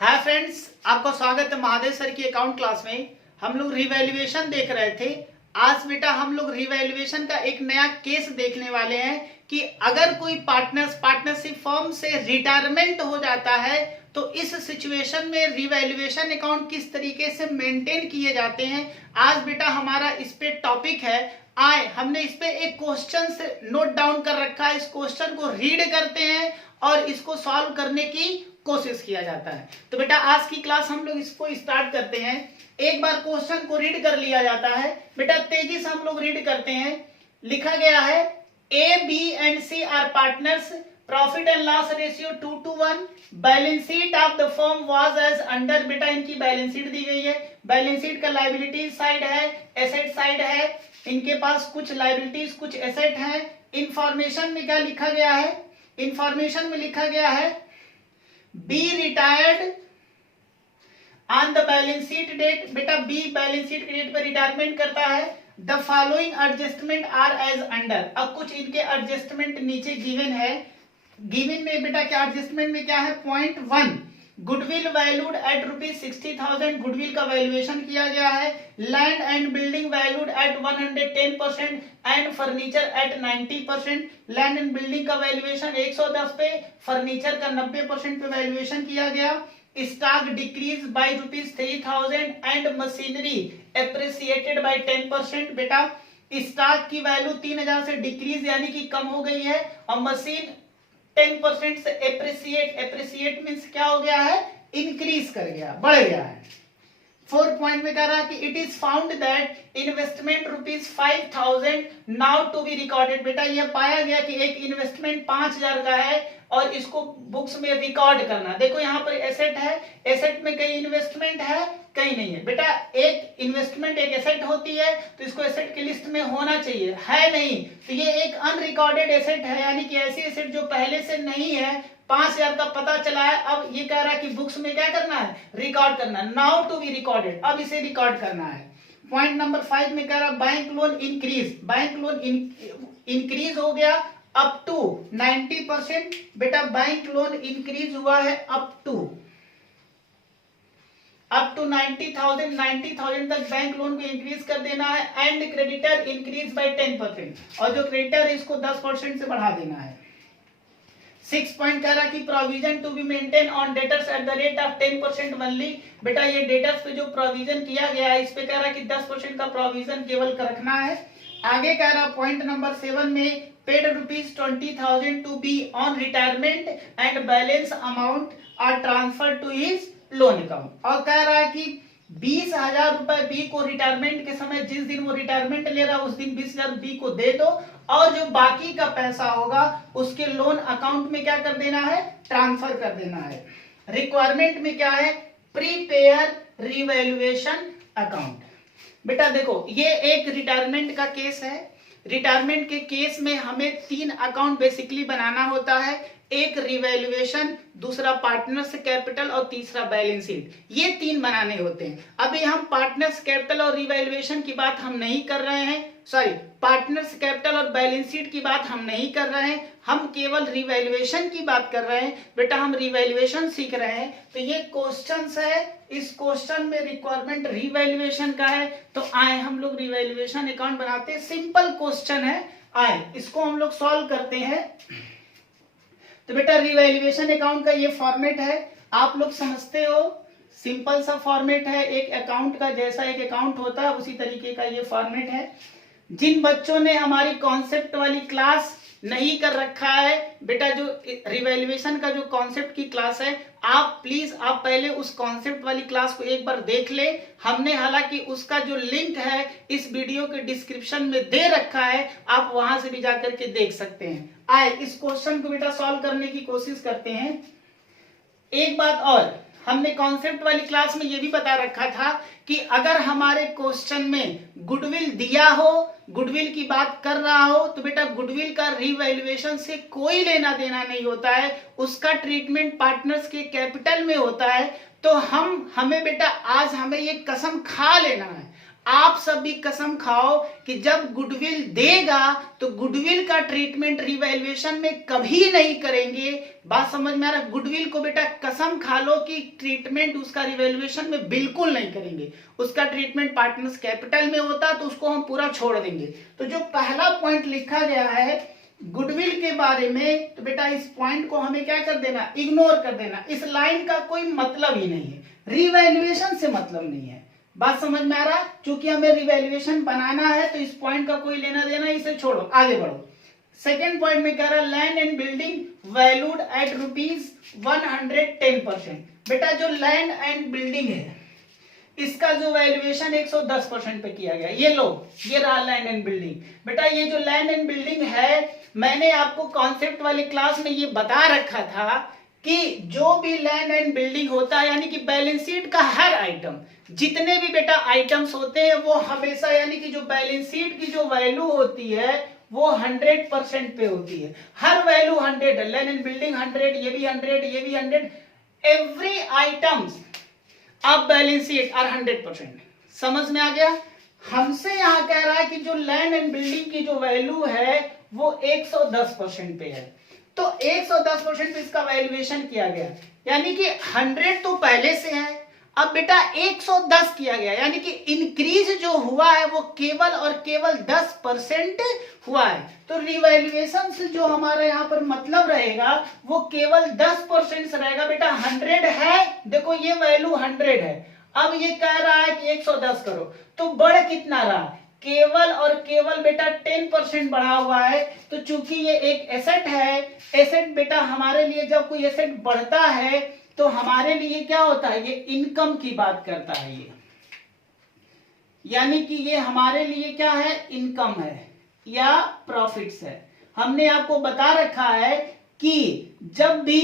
Hi friends, आपका स्वागत है महादेव सर की अकाउंट क्लास में। हम लोग रिवैल्यूएशन देख रहे थे। आज बेटा हम लोग रिवैल्यूएशन का एक नया केस देखने वाले हैं कि अगर कोई पार्टनरशिप फर्म से रिटायरमेंट हो जाता है तो इस सिचुएशन में रिवैल्यूएशन अकाउंट किस तरीके से मेंटेन किए जाते हैं। आज बेटा हमारा इस पे टॉपिक है। हमने इस पे एक क्वेश्चन से नोट डाउन कर रखा है। इस क्वेश्चन को रीड करते हैं और इसको सॉल्व करने की कोशिश किया जाता है। तो बेटा आज की क्लास हम लोग इसको स्टार्ट करते हैं। एक बार क्वेश्चन को रीड कर लिया जाता है। बेटा तेजी से हम लोग रीड करते हैं। लिखा गया है A B and C are partners, profit and loss ratio 2:1, balance sheet of the firm was as under. बेटा इनकी बैलेंस शीट दी गई है। बैलेंस शीट का लायबिलिटी साइड है, एसेट साइड है। इनके पास कुछ लायबिलिटीज कुछ एसेट है। इंफॉर्मेशन में क्या लिखा गया है? इंफॉर्मेशन में लिखा गया है B retired on the balance sheet date. बेटा बी बैलेंस शीट डेट पर रिटायरमेंट करता है। The following adjustment are as under. अब कुछ इनके एडजस्टमेंट नीचे गिवन है। गिवन में बेटा क्या एडजस्टमेंट में क्या है? Point 1 goodwill valued at ₹60,000। Goodwill का वैल्यूएशन किया गया है। Land and building valued at 110% and furniture at 90%। Land and building का वैल्यूएशन 110 पे, फर्नीचर का 90% पे वैल्यूएशन किया गया। Stock decrease by ₹3,000 and machinery appreciated by 10%। बेटा स्टॉक की वैल्यू 3,000 से डिक्रीज यानी कि कम हो गई है और मशीन 10% से एप्रिसिएट मीन्स क्या हो गया है? इंक्रीज कर गया, बढ़ गया है। 4 पॉइंट में कह रहा है कि it is found that investment ₹5,000 now to be recorded. बेटा यह पाया गया कि एक इन्वेस्टमेंट 5,000 का है और इसको बुक्स में रिकॉर्ड करना। देखो यहाँ पर एसेट है, एसेट में कई इन्वेस्टमेंट है कहीं नहीं है। बेटा एक इन्वेस्टमेंट एक एसेट होती है तो इसको एसेट की लिस्ट में होना चाहिए, है नहीं तो ये एक अनरिकॉर्डेड एसेट है, यानी कि ऐसी एसेट जो पहले से नहीं है। 5,000 का पता चला है। अब ये कह रहा है कि बुक्स में क्या करना है? रिकॉर्ड करना। नाउ टू बी रिकॉर्डेड, अब इसे रिकॉर्ड करना है। पॉइंट नंबर 5 में कह रहा है bank loan increase. Bank loan increase हो गया अप टू 90%। बेटा बैंक लोन इंक्रीज हुआ है अप टू 90,000 तक बैंक लोन को इंक्रीज कर देना है। एंड क्रेडिटर इंक्रीज बाय 10%, और जो क्रेडिटर है इसको 10% से बढ़ा देना है। 6 पॉइंट कह रहा कि provision to be maintain on debtors at the rate of 10% only. बेटा ये डेटर्स पे जो प्रोविजन किया गया है इस पे कह रहा कि 10% का प्रोविजन केवल रखना है। आगे कह रहा पॉइंट नंबर 7 में paid ₹20,000 to be on retirement and balance amount are transfer to his loan account. और कह रहा है कि 20,000 रुपए बी को रिटायरमेंट के समय, जिस दिन वो रिटायरमेंट ले रहा है उस दिन 20,000 बी को दे दो और जो बाकी का पैसा होगा उसके लोन अकाउंट में क्या कर देना है? ट्रांसफर कर देना है। रिक्वायरमेंट में क्या है? Prepare revaluation account. बेटा देखो ये एक रिटायरमेंट का केस है। रिटायरमेंट के केस में हमें 3 अकाउंट बेसिकली बनाना होता है। एक रिवैल्यूएशन, दूसरा पार्टनर्स कैपिटल और तीसरा बैलेंस शीट। ये 3 बनाने होते हैं। अभी हम पार्टनर्स कैपिटल और रिवैल्यूएशन की बात हम नहीं कर रहे हैं, सॉरी पार्टनर्स कैपिटल और बैलेंस शीट की बात हम नहीं कर रहे हैं, हम केवल रिवैल्यूएशन की बात कर रहे हैं। बेटा हम रिवैल्यूएशन सीख रहे हैं तो ये क्वेश्चंस है। इस क्वेश्चन में रिक्वायरमेंट रिवैल्यूएशन का है तो आए हम लोग रिवैल्यूएशन अकाउंट बनाते हैं। सिंपल क्वेश्चन है, आए इसको हम लोग सॉल्व करते हैं। तो बेटा रिवैल्यूएशन अकाउंट का ये फॉर्मेट है, आप लोग समझते हो। सिंपल सा फॉर्मेट है, एक अकाउंट का जैसा एक अकाउंट होता है उसी तरीके का ये फॉर्मेट है। जिन बच्चों ने हमारी कॉन्सेप्ट वाली क्लास नहीं कर रखा है, बेटा जो रिवैल्यूएशन का जो कॉन्सेप्ट की क्लास है, आप प्लीज आप पहले उस कॉन्सेप्ट वाली क्लास को एक बार देख ले। हमने हालांकि उसका जो लिंक है इस वीडियो के डिस्क्रिप्शन में दे रखा है, आप वहां से भी जाकर के देख सकते हैं। आए इस क्वेश्चन को बेटा सॉल्व करने की कोशिश करते हैं। एक बात और, हमने कॉन्सेप्ट वाली क्लास में यह भी बता रखा था कि अगर हमारे क्वेश्चन में गुडविल दिया हो, गुडविल की बात कर रहा हो तो बेटा गुडविल का रिवैल्यूएशन से कोई लेना देना नहीं होता है, उसका ट्रीटमेंट पार्टनर्स के कैपिटल में होता है। तो हमें बेटा आज हमें ये कसम खा लेना है, आप सब भी कसम खाओ कि जब गुडविल देगा तो गुडविल का ट्रीटमेंट रिवैल्यूएशन में कभी नहीं करेंगे। बात समझ में आ रहा है? गुडविल को बेटा कसम खा लो कि ट्रीटमेंट उसका रिवैल्यूएशन में बिल्कुल नहीं करेंगे। उसका ट्रीटमेंट पार्टनर्स कैपिटल में होता तो उसको हम पूरा छोड़ देंगे। तो जो पहला पॉइंट लिखा गया है गुडविल के बारे में, तो बेटा इस पॉइंट को हमें क्या कर देना, इग्नोर कर देना। इस लाइन का कोई मतलब ही नहीं है, रिवैल्यूएशन से मतलब नहीं है। बात समझ में आ रहा है? क्योंकि हमें रिवैल्यूएशन बनाना है तो इस पॉइंट का कोई लेना देना, इसे छोड़ो, आगे बढ़ो। सेकेंड पॉइंट में कह रहा है land and building valued at ₹110%। बेटा जो लैंड एंड बिल्डिंग है इसका जो वैल्यूएशन 110% पे किया गया। ये लो, ये रहा लैंड एंड बिल्डिंग। बेटा ये जो लैंड एंड बिल्डिंग है, मैंने आपको कॉन्सेप्ट वाले क्लास में ये बता रखा था कि जो भी लैंड एंड बिल्डिंग होता है यानी कि बैलेंस शीट का हर आइटम, जितने भी बेटा आइटम्स होते हैं वो हमेशा यानी कि जो बैलेंस शीट की जो वैल्यू होती है वो 100% पे होती है। हर वैल्यू 100 है, लैंड एंड बिल्डिंग 100, ये भी 100, ये भी 100, एवरी आइटम्स अब बैलेंस शीट आर 100%। समझ में आ गया? हमसे यहां कह रहा है कि जो लैंड एंड बिल्डिंग की जो वैल्यू है वो 110% पे है, तो 110% पे इसका वैल्यूएशन किया गया, यानी कि 100 तो पहले से है, अब बेटा 110 किया गया, यानी कि इंक्रीज जो हुआ है वो केवल और केवल 10% हुआ है। तो रिवैल्यूएशन से जो हमारा यहाँ पर मतलब रहेगा वो केवल 10% से रहेगा। बेटा 100 है, देखो ये वैल्यू 100 है, अब ये कह रहा है कि 110 करो, तो बढ़ कितना रहा, केवल और केवल बेटा 10% बढ़ा हुआ है। तो चूंकि ये एक एसेट है, एसेट बेटा हमारे लिए जब कोई एसेट बढ़ता है तो हमारे लिए क्या होता है, ये इनकम की बात करता है, ये यानी कि ये हमारे लिए क्या है, इनकम है या प्रॉफिट्स है। हमने आपको बता रखा है कि जब भी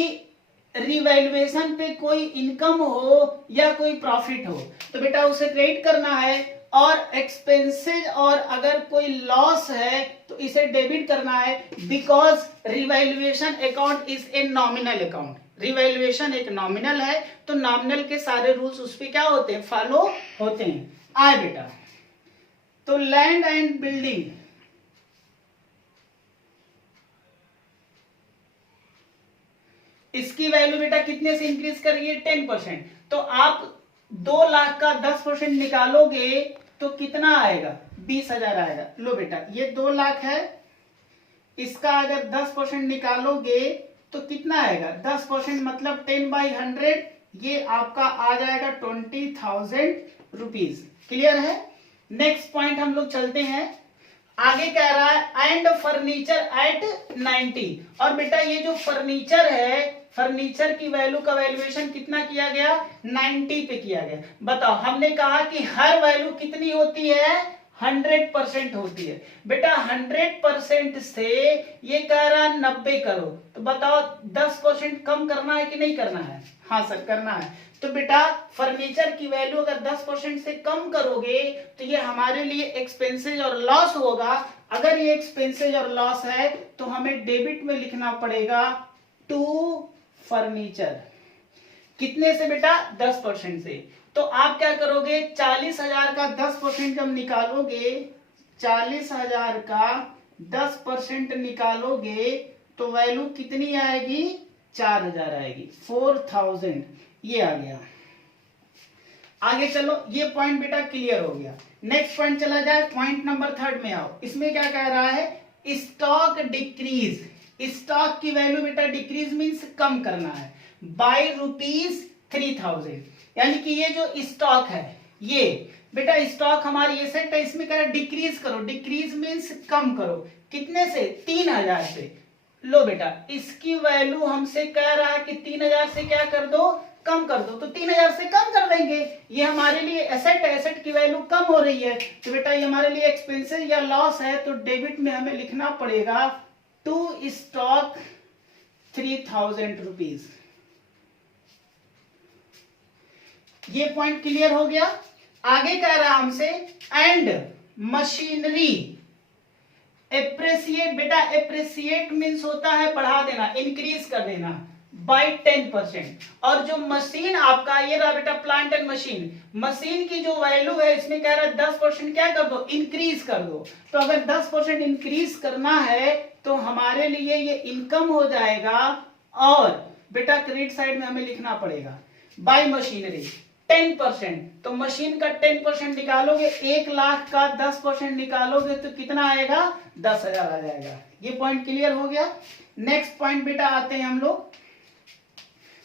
रिवैल्यूएशन पे कोई इनकम हो या कोई प्रॉफिट हो तो बेटा उसे क्रेडिट करना है, और एक्सपेंसेस और अगर कोई लॉस है तो इसे डेबिट करना है, because revaluation account is a nominal account. Revaluation एक नॉमिनल है तो नॉमिनल के सारे रूल्स उस पर क्या होते हैं, फॉलो होते हैं। आए बेटा, तो लैंड एंड बिल्डिंग इसकी वैल्यू बेटा कितने से इंक्रीज करिए, 10%। तो आप 2 लाख का 10% निकालोगे तो कितना आएगा, 20,000 आएगा। लो बेटा ये 2 लाख है, इसका अगर 10% निकालोगे तो कितना आएगा, 10% मतलब 10/100, ये आपका आ जाएगा 20,000 रुपीज। क्लियर है? नेक्स्ट पॉइंट हम लोग चलते हैं, आगे कह रहा है एंड फर्नीचर एट 90। और बेटा ये जो फर्नीचर है, फर्नीचर की वैल्यू का वैल्यूएशन कितना किया गया, 90 पे किया गया। बताओ, हमने कहा कि हर वैल्यू कितनी होती है, 100% होती है। बेटा 100% से ये कह रहा 90 करो, तो बताओ 10% कम करना है कि नहीं करना है? हाँ सर करना है। तो बेटा फर्नीचर की वैल्यू अगर 10% से कम करोगे तो ये हमारे लिए एक्सपेंसेज और लॉस होगा। अगर ये एक्सपेंसेज और लॉस है तो हमें डेबिट में लिखना पड़ेगा टू फर्नीचर। कितने से बेटा, 10% से। तो आप क्या करोगे, 40,000 का 10% जब निकालोगे, 40,000 का 10% निकालोगे तो वैल्यू कितनी आएगी, 4,000 आएगी, 4,000 ये आ गया। आगे चलो, ये पॉइंट बेटा क्लियर हो गया। नेक्स्ट पॉइंट चला जाए, पॉइंट नंबर 3 में आओ। इसमें क्या कह रहा है, स्टॉक डिक्रीज। स्टॉक की वैल्यू बेटा डिक्रीज मीन्स कम करना है बाय ₹3,000, यानी कि ये जो स्टॉक है, ये बेटा स्टॉक हमारी एसेट है, इसमें कह रहा है डिक्रीज करो। डिक्रीज मीन्स कम करो, कितने से, 3,000 से। लो बेटा इसकी वैल्यू हमसे कह रहा है कि 3,000 से क्या कर दो, कम कर दो, तो 3,000 से कम कर देंगे। ये हमारे लिए एसेट है, एसेट की वैल्यू कम हो रही है, तो बेटा ये हमारे लिए एक्सपेंसेस या लॉस है, तो डेबिट में हमें लिखना पड़ेगा टू स्टॉक 3,000 रुपीज। ये पॉइंट क्लियर हो गया। आगे कह रहा हमसे एंड मशीनरी एप्रिसिएट। बेटा एप्रिसिएट मीन्स होता है बढ़ा देना, इंक्रीज कर देना बाई 10%। और जो मशीन आपका ये रहा बेटा प्लांट एंड मशीन, मशीन की जो वैल्यू है इसमें कह रहा है 10% क्या कर दो, इंक्रीज कर दो। तो अगर 10% इंक्रीज करना है तो हमारे लिए ये इनकम हो जाएगा। और बेटा क्रेडिट साइड में हमें लिखना पड़ेगा बाई मशीनरी 10%। तो मशीन का 10% निकालोगे, 1 लाख का 10% निकालोगे तो कितना आएगा, 10,000 आ जाएगा। ये पॉइंट क्लियर हो गया। नेक्स्ट पॉइंट बेटा आते हैं हम लोग,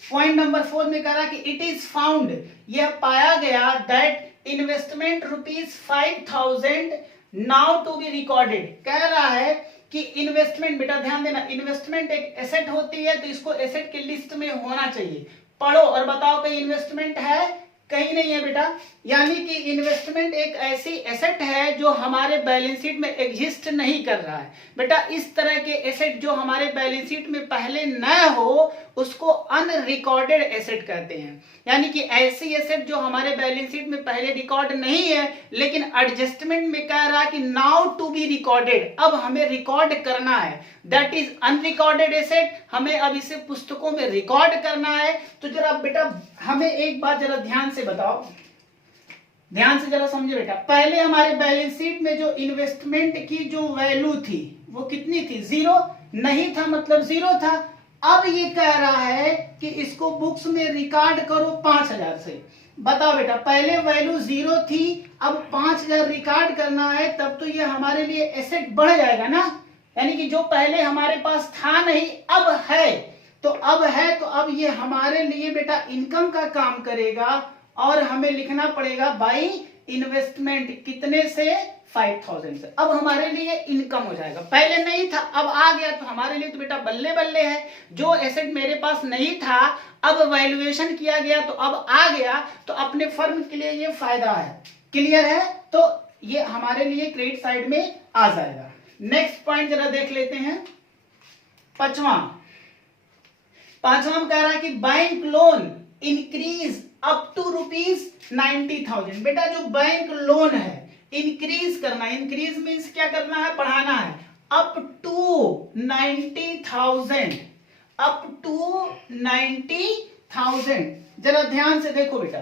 पॉइंट नंबर 4 में कह रहा कि इट इज फाउंड, यह पाया गया that investment ₹5,000 now to be recorded. कह रहा है कि इन्वेस्टमेंट, बेटा ध्यान देना, इन्वेस्टमेंट एक एसेट होती है तो इसको एसेट की लिस्ट में होना चाहिए। पढ़ो और बताओ कहीं इन्वेस्टमेंट है, कहीं नहीं है बेटा। यानी कि इन्वेस्टमेंट एक ऐसी एसेट है जो हमारे बैलेंस शीट में एग्जिस्ट नहीं कर रहा है। बेटा इस तरह के एसेट जो हमारे बैलेंस शीट में पहले न हो उसको अनरिकॉर्डेड एसेट कहते हैं। यानी कि ऐसी एसेट जो हमारे बैलेंस शीट में पहले रिकॉर्ड नहीं है लेकिन एडजस्टमेंट में कह रहा है कि नाउ टू बी रिकॉर्डेड, अब हमें रिकॉर्ड करना है, दैट इज अनरिकॉर्डेड एसेट। हमें अब इसे पुस्तकों में रिकॉर्ड करना है। तो जरा बेटा हमें एक बात जरा ध्यान से बताओ, ध्यान से जरा समझे बेटा। पहले हमारे बैलेंस शीट में जो इन्वेस्टमेंट की जो वैल्यू थी वो कितनी थी, 0 नहीं था, मतलब 0 था। अब ये कह रहा है कि इसको बुक्स में रिकॉर्ड करो 5,000 से। बताओ बेटा पहले वैल्यू 0 थी, अब 5,000 रिकॉर्ड करना है, तब तो ये हमारे लिए एसेट बढ़ जाएगा ना। यानी कि जो पहले हमारे पास था नहीं अब है, तो अब है तो अब ये हमारे लिए बेटा इनकम का काम करेगा। और हमें लिखना पड़ेगा बाई इन्वेस्टमेंट, कितने से, 5,000 से। अब हमारे लिए इनकम हो जाएगा, पहले नहीं था अब आ गया, तो हमारे लिए तो बेटा बल्ले बल्ले है। जो एसेट मेरे पास नहीं था अब वैल्यूएशन किया गया तो अब आ गया, तो अपने फर्म के लिए ये फायदा है। क्लियर है, तो ये हमारे लिए क्रेडिट साइड में आ जाएगा। नेक्स्ट पॉइंट जरा देख लेते हैं, पांचवा कह रहा है कि bank loan increase up to ₹90,000। बेटा जो बैंक लोन है इंक्रीज करना, इंक्रीज मीन्स क्या करना है, बढ़ाना है, अप टू 90,000, अप टू 90,000। जरा ध्यान से देखो बेटा,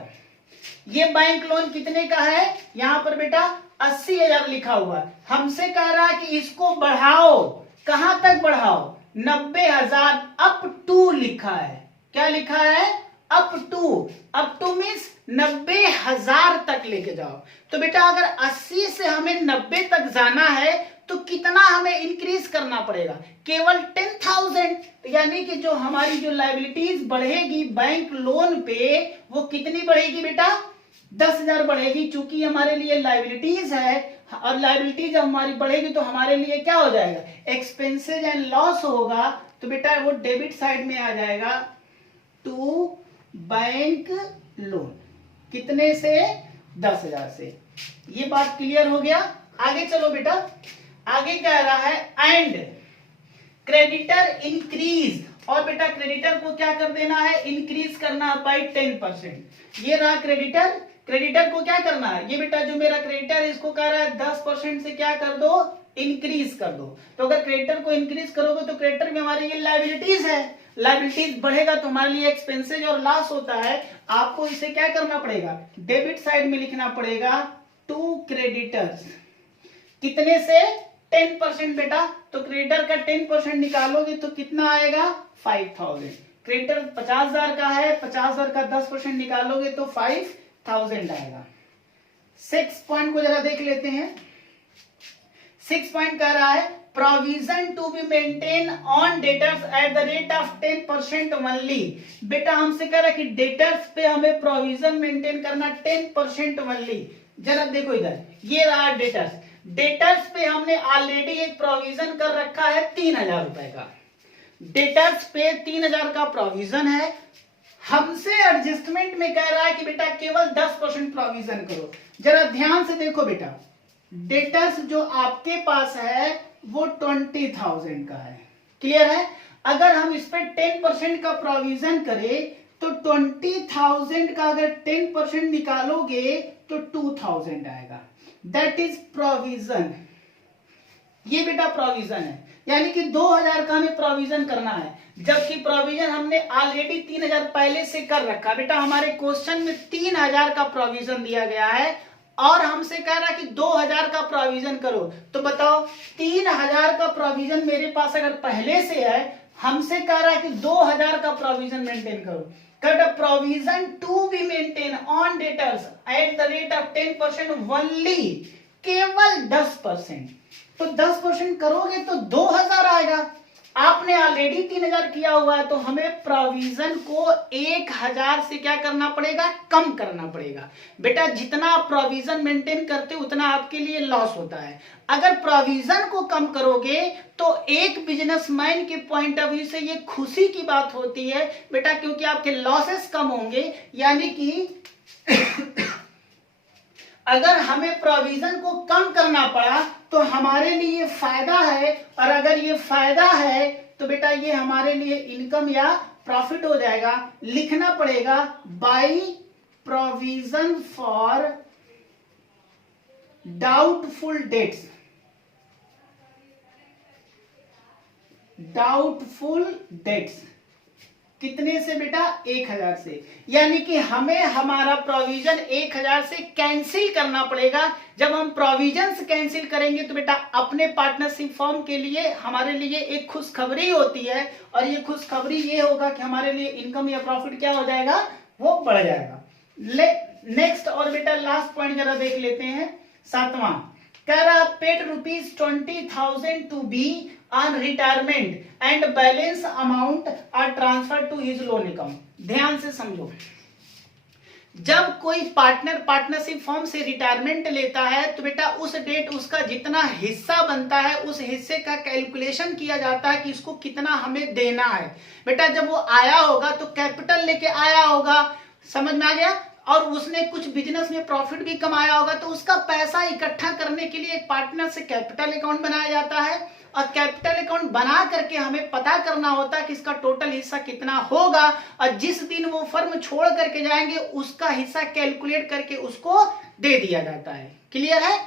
ये बैंक लोन कितने का है, यहां पर बेटा 80,000 लिखा हुआ है। हमसे कह रहा है कि इसको बढ़ाओ, कहां तक बढ़ाओ, 90,000, अप टू लिखा है। क्या लिखा है, अप टू मीन्स 90,000 तक लेके जाओ। तो बेटा अगर 80 से हमें 90 तक जाना है तो कितना हमें इंक्रीज करना पड़ेगा, केवल 10,000। यानी कि जो हमारी जो लायबिलिटीज बढ़ेगी बैंक लोन पे वो कितनी बढ़ेगी बेटा, 10,000 बढ़ेगी। चूंकि हमारे लिए लायबिलिटीज है और लायबिलिटीज हमारी बढ़ेगी तो हमारे लिए क्या हो जाएगा, एक्सपेंसेस एंड लॉस होगा। तो बेटा वो डेबिट साइड में आ जाएगा टू बैंक लोन, कितने से, 10,000 से। ये बात क्लियर हो गया। आगे चलो बेटा, आगे कह रहा है एंड क्रेडिटर इंक्रीज, और बेटा क्रेडिटर को क्या कर देना है, इंक्रीज करना है बाई 10%। ये रहा क्रेडिटर, क्रेडिटर को क्या करना है, ये बेटा जो मेरा क्रेडिटर है इसको कह रहा है 10% से क्या कर दो, इंक्रीज कर दो। तो अगर क्रेडिटर को इंक्रीज करोगे तो क्रेडिटर में हमारी ये लायबिलिटीज है, लायबिलिटीज बढ़ेगा तो हमारे लिए एक्सपेंसेज और लॉस होता है। आपको इसे क्या करना पड़ेगा, डेबिट साइड में लिखना पड़ेगा टू क्रेडिटर्स, कितने से, 10% बेटा। तो क्रेडिटर का 10% निकालोगे तो कितना आएगा, 5,000। क्रेडिटर 50,000 का है, 50,000 का 10% निकालोगे तो 5,000 आएगा। 6 पॉइंट को जरा देख लेते हैं। 6 पॉइंट कह रहा है provision to be maintain on debtors at the rate of 10% only. बेटा हमसे कह रहा है कि डेटर्स पे हमें प्रोविजन मेंटेन करना 10% ओनली। जरा देखो इधर, ये रहा डेटर्स, डेटर्स पे हमने ऑलरेडी एक प्रोविजन कर रखा है 3,000 रुपए का। डेटर्स पे 3,000 का प्रोविजन है, हमसे एडजस्टमेंट में कह रहा है कि बेटा केवल 10% प्रोविजन करो। जरा ध्यान से देखो बेटा, डेटर्स जो आपके पास है वो 20,000 का है। क्लियर है, अगर हम इस पे 10% का प्रोविजन करें तो 20,000 का अगर 10% निकालोगे तो 2,000 आएगा, दैट इज प्रोविजन। ये बेटा प्रोविजन है, यानी कि 2000 का हमें प्रोविजन करना है, जबकि प्रोविजन हमने ऑलरेडी 3000 पहले से कर रखा। बेटा हमारे क्वेश्चन में 3000 का प्रोविजन दिया गया है और हमसे कह रहा है कि 2000 का प्रोविजन करो। तो बताओ 3000 का प्रोविजन मेरे पास अगर पहले से है, हमसे कह रहा है कि 2000 का प्रोविजन मेंटेन करो। Provision to be maintain on debtors at the rate of 10% only, केवल 10%। तो 10% करोगे तो 2000 आएगा। आपने ऑलरेडी 3000 किया हुआ है, तो हमें प्रोविजन को 1000 से क्या करना पड़ेगा, कम करना पड़ेगा। बेटा जितना आप प्रोविजन मेंटेन करते उतना आपके लिए लॉस होता है। अगर प्रोविजन को कम करोगे तो एक बिजनेसमैन के पॉइंट ऑफ व्यू से ये खुशी की बात होती है बेटा, क्योंकि आपके लॉसेस कम होंगे। यानी कि अगर हमें प्रोविजन को कम करना पड़ा तो हमारे लिए फायदा है, और अगर ये फायदा है तो बेटा ये हमारे लिए इनकम या प्रॉफिट हो जाएगा। लिखना पड़ेगा by provision for doubtful debts, doubtful debts कितने से बेटा, 1000 से। यानी कि हमें हमारा प्रोविजन 1000 से कैंसिल करना पड़ेगा। जब हम प्रोविजन से कैंसिल करेंगे तो बेटा अपने पार्टनरशिप फॉर्म के लिए हमारे लिए एक खुशखबरी होती है, और ये खुशखबरी ये होगा कि हमारे लिए इनकम या प्रॉफिट क्या हो जाएगा, वो बढ़ जाएगा। नेक्स्ट और बेटा लास्ट पॉइंट जरा देख लेते हैं, 7वां। कह रहा paid ₹20,000 to be on retirement and balance amount are transfer to his loan account. ध्यान से समझो, जब कोई पार्टनर पार्टनरशिप फॉर्म से रिटायरमेंट लेता है तो बेटा उस डेट उसका जितना हिस्सा बनता है उस हिस्से का कैलकुलेशन किया जाता है कि इसको कितना हमें देना है। बेटा जब वो आया होगा तो कैपिटल लेके आया होगा, समझ में आ गया, और उसने कुछ बिजनेस में प्रॉफिट भी कमाया होगा, तो उसका पैसा इकट्ठा करने के लिए एक पार्टनर से कैपिटल अकाउंट बनाया जाता है, और कैपिटल अकाउंट बना करके हमें पता करना होता है कि इसका टोटल हिस्सा कितना होगा, और जिस दिन वो फर्म छोड़ करके जाएंगे उसका हिस्सा कैलकुलेट करके उसको दे दिया जाता है। क्लियर है?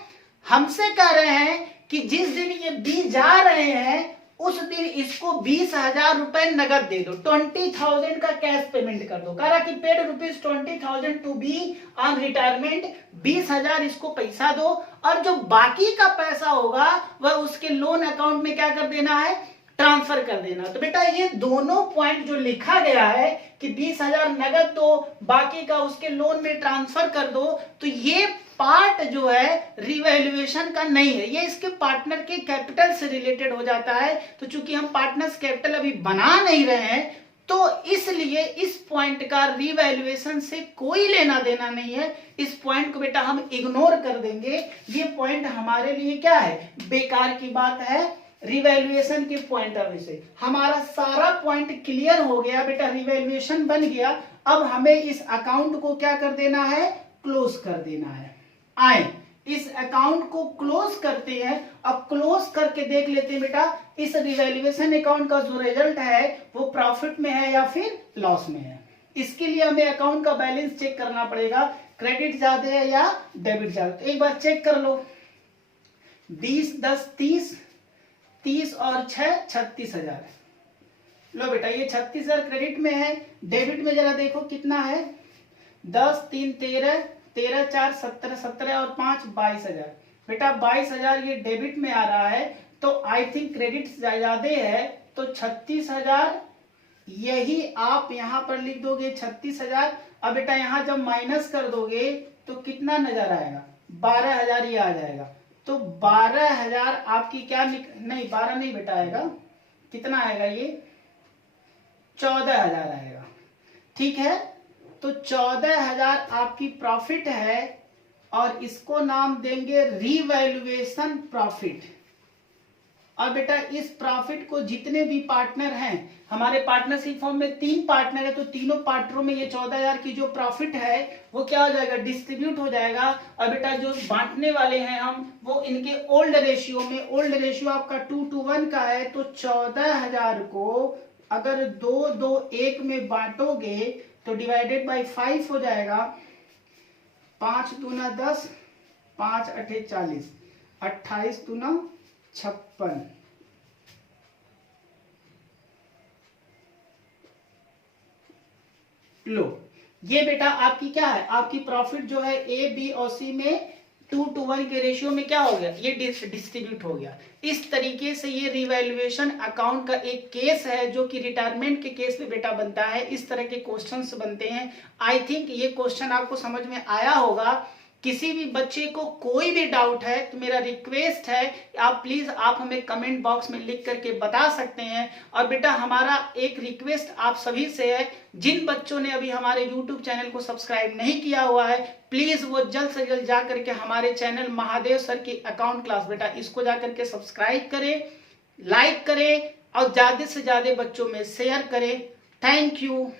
हमसे कह रहे हैं कि जिस दिन ये बी जा रहे हैं उस दिन इसको 20,000 रुपए नगद दे दो, 20,000 का कैश पेमेंट कर दो। कह रहा कि paid ₹20,000 to be on retirement, 20,000 इसको पैसा दो, और जो बाकी का पैसा होगा वह उसके लोन अकाउंट में क्या कर देना है, ट्रांसफर कर देना। तो बेटा ये दोनों पॉइंट जो लिखा गया है कि 20,000 नगद दो, बाकी का उसके लोन में ट्रांसफर कर दो, तो ये पार्ट जो है रिवैल्यूएशन का नहीं है, ये इसके पार्टनर के कैपिटल से रिलेटेड हो जाता है। तो चूंकि हम पार्टनर्स कैपिटल अभी बना नहीं रहे हैं तो इसलिए इस पॉइंट का रिवैल्यूएशन से कोई लेना देना नहीं है। इस पॉइंट को बेटा हम इग्नोर कर देंगे, ये पॉइंट हमारे लिए क्या है, बेकार की बात है। रिवैल्यूएशन के पॉइंट ऑफ व्यू से हमारा सारा पॉइंट क्लियर हो गया बेटा, रिवैल्यूएशन बन गया। अब हमें इस अकाउंट को क्या कर देना है, क्लोज कर देना है। आए इस अकाउंट को क्लोज करते हैं। अब क्लोज करके देख लेते हैं बेटा इस रिवैल्यूएशन अकाउंट का जो रिजल्ट है वो प्रॉफिट में है या फिर लॉस में है। इसके लिए हमें अकाउंट का बैलेंस चेक करना पड़ेगा, क्रेडिट ज्यादा है या डेबिट ज्यादा। तो एक बार चेक कर लो, 20, 10, 30, 30 और 6, 36,000। लो बेटा ये 36,000 क्रेडिट में है, डेबिट में जरा देखो कितना है, 10, 3, 13, 13, 4, 17, 17 और 5, 22,000। बेटा 22,000 ये डेबिट में आ रहा है, तो आई थिंक क्रेडिट ज्यादा है, तो 36,000 यही आप यहां पर लिख दोगे 36,000। अब बेटा यहां जब माइनस कर दोगे तो कितना नजर आएगा, 12,000 ये आ जाएगा। तो 12,000 आपकी क्या नहीं 12 नहीं बेटा आएगा, कितना आएगा ये 14,000 आएगा। ठीक है, तो 14,000 आपकी प्रॉफिट है और इसको नाम देंगे रिवैल्यूएशन प्रॉफिट। और बेटा इस प्रॉफिट को जितने भी पार्टनर हैं, हमारे पार्टनरशिप फॉर्म में 3 पार्टनर है, तो तीनों पार्टनरों में ये 14,000 की जो प्रॉफिट है वो क्या हो जाएगा, डिस्ट्रीब्यूट हो जाएगा। और बेटा जो बांटने वाले हैं हम वो इनके ओल्ड रेशियो में, ओल्ड रेशियो आपका 2:1 का है, तो 14,000 को अगर 2-2-1 में बांटोगे तो डिवाइडेड बाई 5 हो जाएगा, 5 दूना 10, 5 अठे 40, 28 दूना 56। लो, ये बेटा आपकी क्या है, आपकी प्रॉफिट जो है ए बी और सी में 2:1 के रेशियो में क्या हो गया, ये डिस्ट्रीब्यूट हो गया। इस तरीके से ये रिवैल्यूएशन अकाउंट का एक केस है जो कि रिटायरमेंट के केस पे बेटा बनता है। इस तरह के क्वेश्चंस बनते हैं। आई थिंक ये क्वेश्चन आपको समझ में आया होगा। किसी भी बच्चे को कोई भी डाउट है तो मेरा रिक्वेस्ट है आप प्लीज आप हमें कमेंट बॉक्स में लिख करके बता सकते हैं। और बेटा हमारा एक रिक्वेस्ट आप सभी से है, जिन बच्चों ने अभी हमारे YouTube चैनल को सब्सक्राइब नहीं किया हुआ है प्लीज वो जल्द से जल्द जा करके हमारे चैनल महादेव सर की अकाउंट क्लास बेटा इसको जा करके सब्सक्राइब करें, लाइक करें और ज्यादा से ज्यादा बच्चों में शेयर करें। Thank you.